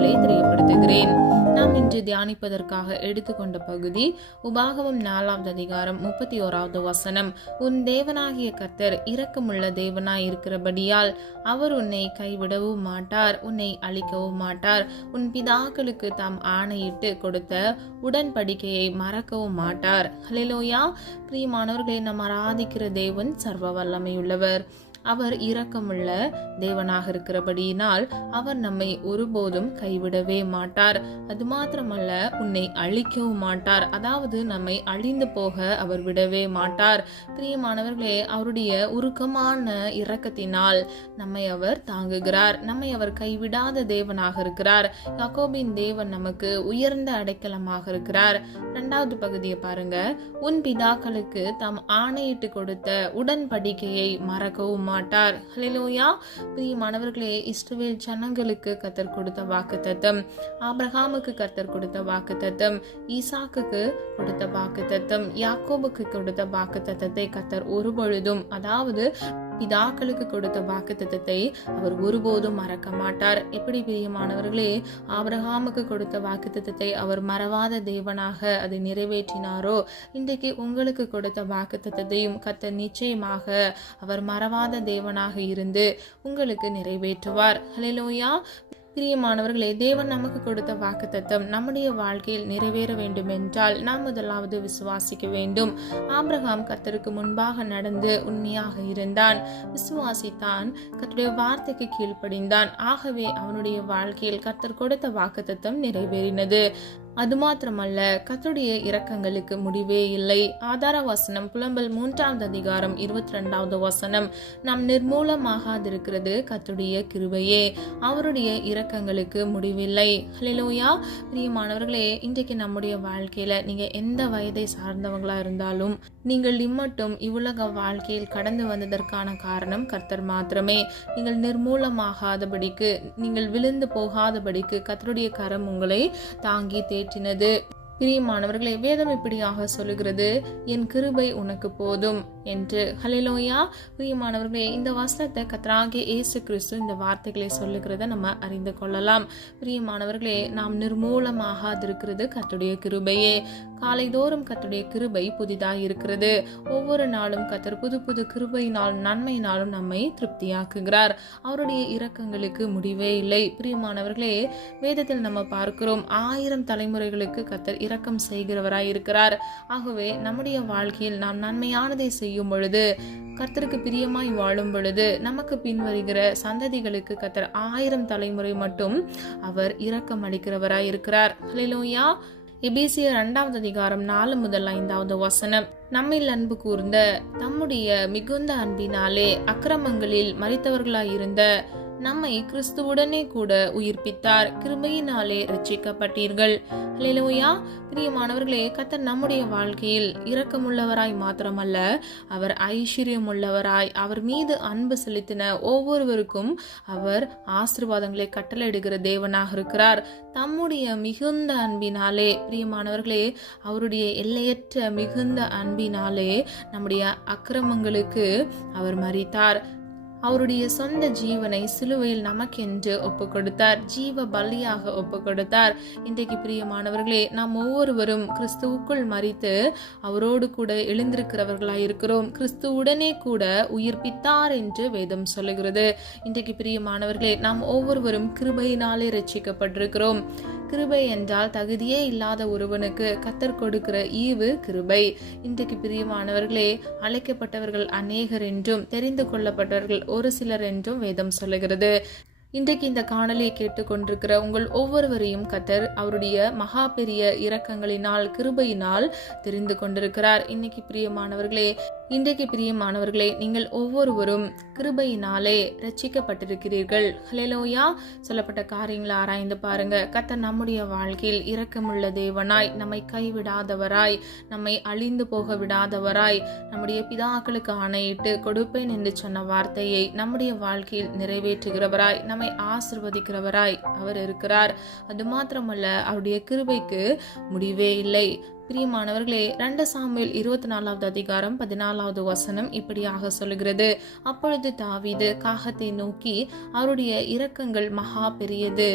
வாழ்த்துதலை தெரியப்படுத்துகிறேன். நாம் இன்று தியானிப்பதற்காக எடுத்துக்கொண்ட பகுதி உபாகமம் 4வது அதிகாரம் 31வது வசனம். உன் தேவனாகிய கர்த்தர் இரக்கமுள்ள தேவனாய் இருக்கிறபடியால் அவர் உன்னை கைவிடவும் மாட்டார், உன்னை அழிக்கவும் மாட்டார். உன் பிதாக்களுக்கு தாம் ஆணையிட்டு கொடுத்த உடன்படிக்கையை மறக்கவும் மாட்டார். ஹல்லேலூயா. பிரியமானவர்களை, நாம் ஆராதிக்கிற தேவன் சர்வ வல்லமையுள்ளவர். அவர் இரக்கமுள்ள தேவனாக இருக்கிறபடியினால் அவர் நம்மை ஒருபோதும் கைவிடவே மாட்டார். அது மாத்திரமல்ல, உன்னை அழிக்கவும் மாட்டார். அதாவது நம்மை அழிந்து போக அவர் விடவே மாட்டார். பிரியமானவர்களே, அவருடைய உருக்கமான இரக்கத்தினால் நம்மை அவர் தாங்குகிறார். நம்மை அவர் கைவிடாத தேவனாக இருக்கிறார். யாக்கோபின் தேவன் நமக்கு உயர்ந்த அடைக்கலமாக இருக்கிறார். 2வது பகுதியை பாருங்க. உன் பிதாக்களுக்கு தாம் ஆணையிட்டு கொடுத்த உடன்படிக்கையை மறக்கவும் மாட்டார். ஹல்லேலூயா. பிரியமானவர்களே, இஸ்ரவேல் ஜனங்களுக்கு கர்த்தர் கொடுத்த வாக்குத்தத்தம், ஆபிரகாமுக்கு கர்த்தர் கொடுத்த வாக்குத்தத்தம், ஈசாக்குக்கு கொடுத்த வாக்குத்தத்தம், யாக்கோபுக்கு கொடுத்த வாக்குத்தத்தத்தை கர்த்தர் ஒருபொழுதும், அதாவது பிதாக்களுக்கு கொடுத்த வாக்குத்தத்தத்தை அவர் ஒருபோதும் மறக்க மாட்டார். எப்படி பிரியமானவர்களே, ஆபிரகாமுக்கு கொடுத்த வாக்குத்தத்தத்தை அவர் மறவாத தேவனாக அதை நிறைவேற்றினாரோ, இன்றைக்கு உங்களுக்கு கொடுத்த வாக்குத்தத்தத்தையும் கர்த்தர் நிச்சயமாக அவர் மறவாத தேவனாக இருந்து உங்களுக்கு நிறைவேற்றுவார். ஹல்லேலூயா. பிரியமானவர்களே, தேவன் நமக்கு கொடுத்த வாக்குத்தத்தம் நம்முடைய வாழ்க்கையில் நிறைவேற வேண்டும் என்றால் நாம் முதலாவது விசுவாசிக்க வேண்டும். ஆபிரகாம் கர்த்தருக்கு முன்பாக நடந்து உண்மையாக இருந்தான், விசுவாசித்தான், கர்த்தருடைய வார்த்தைக்கு கீழ்ப்படிந்தான். ஆகவே அவனுடைய வாழ்க்கையில் கர்த்தர் கொடுத்த வாக்குத்தத்தம் நிறைவேறினது. அது மாத்திரமல்ல, கர்த்தருடைய இரக்கங்களுக்கு முடிவே இல்லை. ஆதார வசனம் புலம்பல் 3வது அதிகாரம் 22வது வசனம். நாம் நிர்மூலமாகாதிருக்கிறது கர்த்தருடைய கிருபையே, அவருடைய இரக்கங்களுக்கு முடிவில்லை. ஹல்லேலூயா. பிரியமானவர்களே, இன்றைக்கு நம்முடைய வாழ்க்கையில நீங்க எந்த வயதை சார்ந்தவங்களா இருந்தாலும் நீங்கள் இம்மட்டும் இவ்வுலக வாழ்க்கையில் கடந்து வந்ததற்கான காரணம் கர்த்தர் மாத்திரமே. நீங்கள் நிர்மூலமாகாதபடிக்கு, நீங்கள் விழுந்து போகாதபடிக்கு கர்த்தருடைய கரம் உங்களை தாங்கி தேற்றினது. பிரியமானவர்களே, வேதம் இப்படியாக சொல்லுகிறது, என் கிருபை உனக்கு போதும் என்று. ஹல்லேலூயா. பிரியமானவர்களே, இந்த வசனத்தை கர்த்தராகிய இயேசு கிறிஸ்து இந்த வார்த்தைகளை சொல்லுகிறத நம்ம அறிந்து கொள்ளலாம். பிரியமானவர்களே, நாம் நிர்மூலமாகாதிருக்கிறது கர்த்தருடைய கிருபையே. காலைதோறும் கர்த்தருடைய கிருபை புதிதாக இருக்கிறது. ஒவ்வொரு நாளும் கர்த்தர் புது புது கிருபையினாலும் நன்மையினாலும் நம்மை திருப்தியாக்குகிறார். அவருடைய இரக்கங்களுக்கு முடிவே இல்லை. பிரியமானவர்களே, வேதத்தில் நம்ம பார்க்கிறோம், 1000 தலைமுறைகளுக்கு கர்த்தர் இரக்கம் செய்கிறவராய் இருக்கிறார். ஆகவே நம்முடைய வாழ்க்கையில் நாம் நன்மையானதை செய்யும் பொழுது, கர்த்தருக்கு பிரியமாய் வாழும் பொழுது, நமக்கு பின்வருகிற சந்ததிகளுக்கு கர்த்தர் 1000 தலைமுறை மட்டும் அவர் இரக்கம் அளிக்கிறவராய் இருக்கிறார். ஹல்லேலூயா. எபேசியர் 2வது அதிகாரம் 4 முதல் 5வது வசனம். நம்மில் அன்பு கூர்ந்த தம்முடைய மிகுந்த அன்பினாலே அக்கிரமங்களில் மரித்தவர்களாயிருந்த நம்மை கிறிஸ்துவுடனே கூட உயிர்ப்பித்தார், கிருபையினாலே ரட்சிக்கப்பட்டீர்கள். ஹல்லேலூயா. பிரியமானவர்களே, கர்த்தர் நம்முடைய வாழ்க்கையில் இரக்கமுள்ளவராய் மாத்திரமல்ல, அவர் ஐஸ்வர்யமுள்ளவராய், அவர் மீது அன்பு செலுத்தின ஒவ்வொருவருக்கும் அவர் ஆசீர்வாதங்களை கட்டளையிடுகிற தேவனாக இருக்கிறார். தம்முடைய மிகுந்த அன்பினாலே, பிரியமானவர்களே, அவருடைய எல்லையற்ற மிகுந்த அன்பினாலே நம்முடைய அக்கிரமங்களுக்கு அவர் மரித்தார். அவருடைய சொந்த ஜீவனை சிலுவையில் நமக்கென்று ஒப்பு கொடுத்தார், ஜீவ பலியாக ஒப்பு கொடுத்தார். இன்றைக்கு பிரியமானவர்களே, நாம் ஒவ்வொருவரும் கிறிஸ்துவுக்குள் மரித்து அவரோடு கூட எழுந்திருக்கிறவர்களாய் இருக்கிறோம். கிறிஸ்துவுடனே கூட உயிர்ப்பித்தார் என்று வேதம் சொல்லுகிறது. இன்றைக்கு பிரியமானவர்களே, நாம் ஒவ்வொருவரும் கிருபையினாலே ரட்சிக்கப்பட்டிருக்கிறோம். கிருபை என்றால் தகுதியே இல்லாத ஒருவனுக்கு கர்த்தர் கொடுக்கிற ஈவு கிருபை. இன்றைக்கு பிரியமானவர்களே, அழைக்கப்பட்டவர்கள் அநேகர் என்றும் தெரிந்து கொள்ளப்பட்டவர்கள் ஒரு சிலர் என்றும் வேதம் சொல்லுகிறது. இன்றைக்கு இந்த காணொலியை கேட்டுக்கொண்டிருக்கிற உங்கள் ஒவ்வொருவரையும் கர்த்தர் அவருடைய மகா பெரிய இரக்கங்களினால், கிருபையினால் தெரிந்து கொண்டிருக்கிறார். இன்றைக்கு பிரியமானவர்களே, நீங்கள் ஒவ்வொருவரும் கிருபையினாலே ரட்சிக்கப்பட்டிருக்கிறீர்கள். ஹல்லேலூயா. சொல்லப்பட்ட காரியங்களை ஆராய்ந்து பாருங்க. கர்த்தர் நம்முடைய வாழ்க்கையில் இரக்கமுள்ள தேவனாய், நம்மை கைவிடாதவராய், நம்மை அழிந்து போக விடாதவராய், நம்முடைய பிதாக்களுக்கு ஆணையிட்டு கொடுப்பேன் என்று சொன்ன வார்த்தையை நம்முடைய வாழ்க்கையில் நிறைவேற்றுகிறவராய், நம்மை ஆசீர்வதிக்கிறவராய் அவர் இருக்கிறார். அது மாத்திரமல்ல, அவருடைய கிருபைக்கு முடிவே இல்லை. பிரியமானவர்களே, 2 சாமுவேல் 24வது அதிகாரம் 14வது வசனம் இப்படியாக சொல்லுகிறது. அப்பொழுது தாவீது காகத்தை நோக்கி, அவருடைய இரக்கங்கள் மகா பெரியது,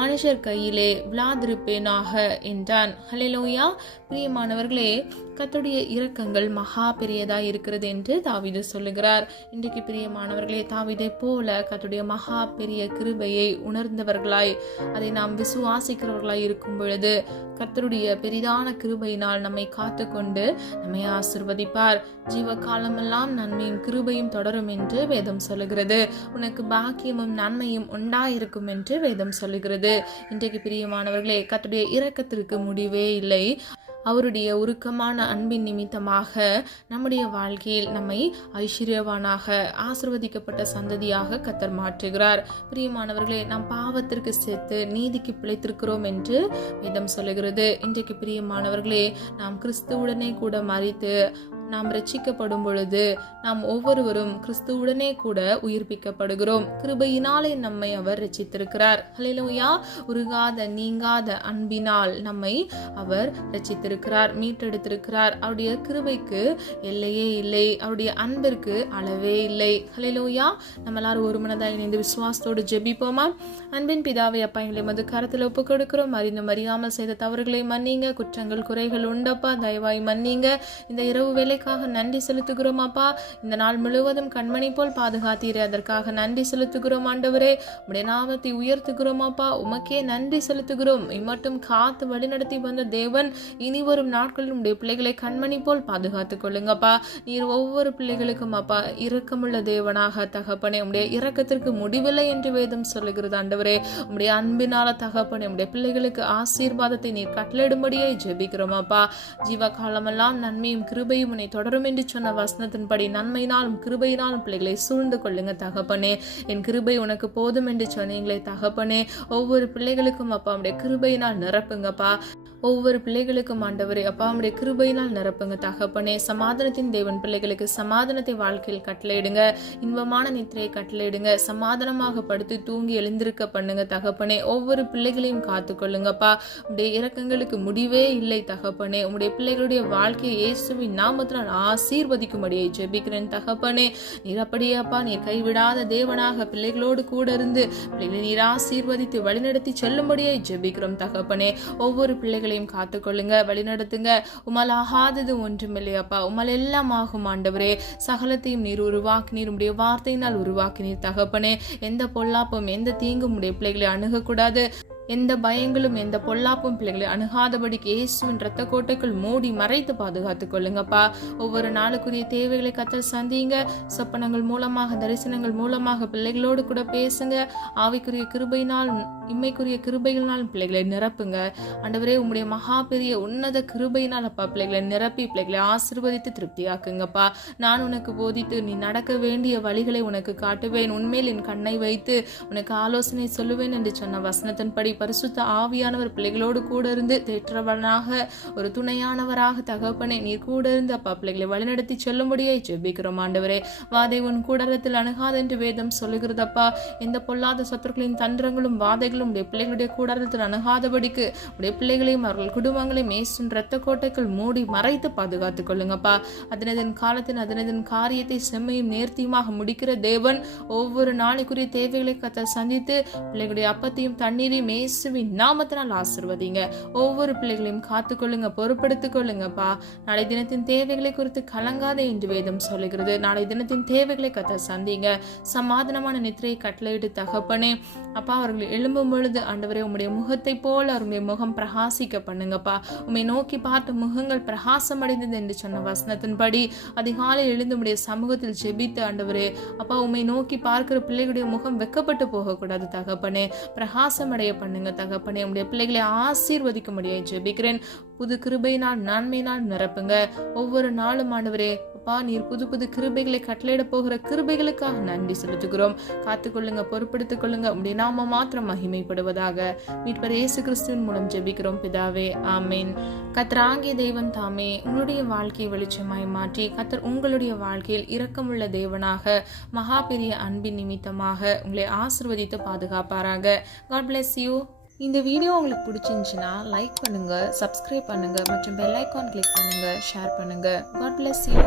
மனுஷர் கையிலே விழாதிருப்பேனாக என்றான். ஹல்லேலூயா. பிரியமானவர்களே, கர்த்தருடைய இரக்கங்கள் மகா பெரியதாய் இருக்கிறது என்று தாவீது சொல்லுகிறார். இன்றைக்கு பிரியமானவர்களே, தாவீதை போல கர்த்தருடைய மகா பெரிய கிருபையை உணர்ந்தவர்களாய், அதை நாம் விசுவாசிக்கிறவர்களாய் இருக்கும் பொழுது கர்த்தருடைய பெரிதான கிருபையினால் நம்மை காத்து கொண்டு நம்மை ஆசீர்வதிப்பார். ஜீவ காலமெல்லாம் நன்மையும் கிருபையும் தொடரும் என்று வேதம் சொல்லுகிறது. உனக்கு பாக்கியமும் நன்மையும் உண்டாயிருக்கும் என்று வேதம் சொல்லுகிறது. இன்றைக்கு பிரியமானவர்களே, கர்த்தருடைய இரக்கத்திற்கு முடிவே இல்லை. அவருடைய உருக்கமான அன்பின் நிமித்தமாக நம்முடைய வாழ்க்கையில் நம்மை ஐஸ்வர்யவானாக ஆசீர்வதிக்கப்பட்ட சந்ததியாக கர்த்தர் மாற்றுகிறார். பிரியமானவர்களே, நாம் பாவத்திற்கு சேர்த்து நீதிக்கு பிழைத்திருக்கிறோம் என்று வேதம் சொல்லுகிறது. இன்றைக்கு பிரியமானவர்களே, நாம் கிறிஸ்துவுடனே கூட மரித்து நாம் ரட்சிக்கப்படும் பொழுது நாம் ஒவ்வொருவரும் கிறிஸ்துவுடனே கூட உயிர்ப்பிக்கப்படுகிறோம். கிருபையினாலே நம்மை அவர் ரட்சித்திருக்கிறார். ஹல்லேலூயா. உருகாத நீங்காத அன்பினால் நம்மை அவர் ரட்சித்திருக்கிறார், மீட்டெடுத்திருக்கிறார். அவருடைய கிருபைக்கு எல்லையே இல்லை, அவருடைய அன்பிற்கு அளவே இல்லை. ஹல்லேலூயா. நம்ம எல்லாரும் ஒரு மனதாய் இணைந்து விசுவாசத்தோடு ஜெபிப்போமா? அன்பின் பிதாவே, அப்பா, எங்களை மது கரத்தில் ஒப்பு கொடுக்கிறோம். அறிந்தும் அறியாமல் செய்த தவறுகளை மன்னிங்க. குற்றங்கள் குறைகள் உண்டப்பா, தயவாய் மன்னிங்க. இந்த இரவு வேலை நன்றி செலுத்துகிறோம் அப்பா. இந்த நாள் முழுவதும் கண்மணி போல் பாதுகாத்தீரே, அதற்காக நன்றி செலுத்துகிறோம் ஆண்டவரே. உம்முடைய நாமத்தை உயர்த்துகிறோம் அப்பா. உமக்கே நன்றி செலுத்துகிறோம். இம்மட்டும் காத்து வழிநடத்தி வந்த தேவன் இனி வரும் நாட்களில் உடைய பிள்ளைகளை கண்மணி போல் பாதுகாத்துக் கொள்ளுங்கப்பா. நீர் ஒவ்வொரு பிள்ளைகளுக்கும் அப்பா இரக்கமுள்ள தேவனாக தகப்பனே, உடைய இரக்கத்திற்கு முடிவில்லை என்று வேதம் சொல்லுகிறது ஆண்டவரே. உடைய அன்பினால தகப்பனே, உடைய பிள்ளைகளுக்கு ஆசீர்வாதத்தை நீர் கட்டளையிடும்படியே ஜெபிக்கிறோம் அப்பா. ஜீவ காலமெல்லாம் நன்மையும் கிருபையும் தொடரும் என்று சொன்ன வசனத்தின்படி நன்மையினாலும் கிருபையினாலும் பிள்ளைகளை சூழ்ந்து கொள்ளுங்க தகப்பனே. என் கிருபை உனக்கு போதும் என்று சொன்னீங்களே தகப்பனே. ஒவ்வொரு பிள்ளைகளுக்கும் அப்பா உடைய கிருபையினால் நிரப்புங்கப்பா. ஒவ்வொரு பிள்ளைகளுக்கும் ஆண்டவரே அப்பா உடைய கிருபையினால் நிரப்புங்க தகப்பனே. சமாதானத்தின் தேவன் பிள்ளைகளுக்கு சமாதானத்தை வாழ்க்கையில் கட்டளையிடுங்க. இன்பமான நித்திரையை கட்டளையிடுங்க. சமாதானமாக படுத்து தூங்கி எழுந்திருக்க பண்ணுங்க தகப்பனே. ஒவ்வொரு பிள்ளைகளையும் காத்து கொள்ளுங்கப்பா. உடைய இரக்கங்களுக்கு முடிவே இல்லை தகப்பனே. உடைய பிள்ளைகளுடைய வாழ்க்கையை இயேசுவின் நாமத்தினால் ஆசீர்வதிக்கும்படியை ஜெபிக்கிறேன் தகப்பனே. நீர் அப்படியே அப்பா, நீர் கைவிடாத தேவனாக பிள்ளைகளோடு கூட இருந்து பிள்ளைகளை நீர் ஆசீர்வதித்து வழிநடத்தி செல்லும்படியை ஜெபிக்கிறோம் தகப்பனே. ஒவ்வொரு பிள்ளைகளையும் காத்துக்கொள்ளுங்க, வழிநடத்துங்க. உமால் ஆகாதது ஒன்றுமில்லையப்பா. உமால் எல்லாம் ஆகும் ஆண்டவரே. சகலத்தையும் நீர் உருவாக்கினீர், உடைய வார்த்தையினால் உருவாக்கினீர் தகப்பனே. எந்த பொல்லாப்பும் எந்த தீங்கும் உடைய பிள்ளைகளை அணுகக்கூடாது. எந்த பயங்களும் எந்த பொல்லாப்பும் பிள்ளைகளை அணுகாதபடிக்கு இயேசுவின் இரத்த கோட்டைக்குள் மூடி மறைத்து பாதுகாத்துக் கொள்ளுங்கப்பா. ஒவ்வொரு நாளுக்குரிய தேவைகளை கர்த்தர் சந்திங்க. சொப்பனங்கள் மூலமாக, தரிசனங்கள் மூலமாக பிள்ளைகளோடு கூட பேசுங்க. ஆவிக்குரிய கிருபையினால், இம்மைக்குரிய கிருபைகளினால் பிள்ளைகளை நிரப்புங்க ஆண்டவரே. உம்முடைய மகா பெரிய உன்னத கிருபையினால் அப்பா பிள்ளைகளை நிரப்பி பிள்ளைகளை ஆசீர்வதித்து திருப்தியாக்குங்கப்பா. நான் உனக்கு போதித்து நீ நடக்க வேண்டிய வழிகளை உனக்கு காட்டுவேன். உண்மையில் என் கண்ணை வைத்து உனக்கு ஆலோசனை சொல்லுவேன் என்று சொன்ன வசனத்தின்படி பரிசுத்த ஆவியானவர் பிள்ளைகளோடு கூட இருந்து தேற்றவனாக, ஒரு துணையானவராக தகப்பனே நீர் கூட இருந்து அப்பா பிள்ளைகளை வழிநடத்தி செல்லும்படியே ஜெபிக்கிறோம் ஆண்டவரே. வாதை உன் கூடாரத்தில் அணுகாது என்று வேதம் சொல்லுகிறதப்பா. எந்த பொல்லாத சத்துருக்களின் தந்திரங்களும் வாதைகளும் உடைய பிள்ளைகளுடைய கூடாரத்தில் அணுகாதபடிக்கு உடைய பிள்ளைகளையும் அவர்கள் குடும்பங்களையும் இயேசுவின் இரத்த கோட்டைக்குள் மூடி மறைத்து பாதுகாத்துக் கொள்ளுங்கப்பா. அதனதன் காலத்தின் அதனதன் காரியத்தை செம்மையும் நேர்த்தியுமாக முடிக்கிற தேவன் ஒவ்வொரு நாளைக்குரிய தேவைகளை கர்த்தர் சந்தித்து பிள்ளைகளுடைய அப்பத்தையும் தண்ணீரையும் இயேசுவின் நாமத்தினால் ஆசீர்வதிங்க. ஒவ்வொரு பிள்ளைகளையும் காத்துக்கொள்ளுங்க, பொறுப்படுத்திக் கொள்ளுங்கப்பா. நாளை தினத்தின் தேவைகளை குறித்து கலங்காதே என்று வேதம் சொல்லுகிறது. நாளை தினத்தின் தேவைகளை கர்த்தர் சந்திங்க. சமாதானமான நித்திரையை கட்டளையிட்டு தகப்பனே அப்பா, அவர்கள் எழும்பும் பொழுது ஆண்டவரே உம்முடைய முகத்தை போல அவருடைய முகம் பிரகாசிக்க பண்ணுங்கப்பா. உம்மை நோக்கி பார்த்த முகங்கள் பிரகாசம் அடைந்தது என்று சொன்ன வசனத்தின்படி அதிகாலை எழுந்து உம்முடைய சமூகத்தில் ஜெபித்து ஆண்டவரே அப்பா உம்மை நோக்கி பார்க்கிற பிள்ளைகளுடைய முகம் வெக்கப்பட்டு போகக்கூடாது தகப்பனே. பிரகாசம் அடைய பண்ணுங்க தகப்பனே. உம்முடைய பிள்ளைகளை ஆசீர்வதிக்க முடியாது ஜெபிக்கிறேன். புது கிருபையினால் நன்மையினால் நிரப்புங்க. ஒவ்வொரு நாளும் ஆண்டவரே அப்பா நீர் புது புது கிருபைகளை கட்டளையிட போகிற கிருபைகளுக்காக நன்றி செலுத்துகிறோம். காத்துக்கொள்ளுங்க, பொறுப்படுத்திக் கொள்ளுங்க. உம்முடைய நாம மாத்திரம் மகிமைப்படுவதாக மீட்பர் இயேசு கிறிஸ்துவின் மூலம் ஜெபிக்கிறோம் பிதாவே, ஆமேன். கர்த்தராகிய தேவன் தாமே உங்களுடைய வாழ்க்கையை வெளிச்சமாய் மாற்றி கர்த்தர் உங்களுடைய வாழ்க்கையில் இரக்கமுள்ள தேவனாக மகா பெரிய அன்பின் நிமித்தமாக உங்களை ஆசீர்வதித்து பாதுகாப்பாராக. God bless you. இந்த வீடியோ உங்களுக்கு பிடிச்சிருந்துச்சுன்னா லைக் பண்ணுங்க, சப்ஸ்கிரைப் பண்ணுங்க மற்றும் பெல் ஐகான் கிளிக் பண்ணுங்க, ஷேர் பண்ணுங்க. God bless you.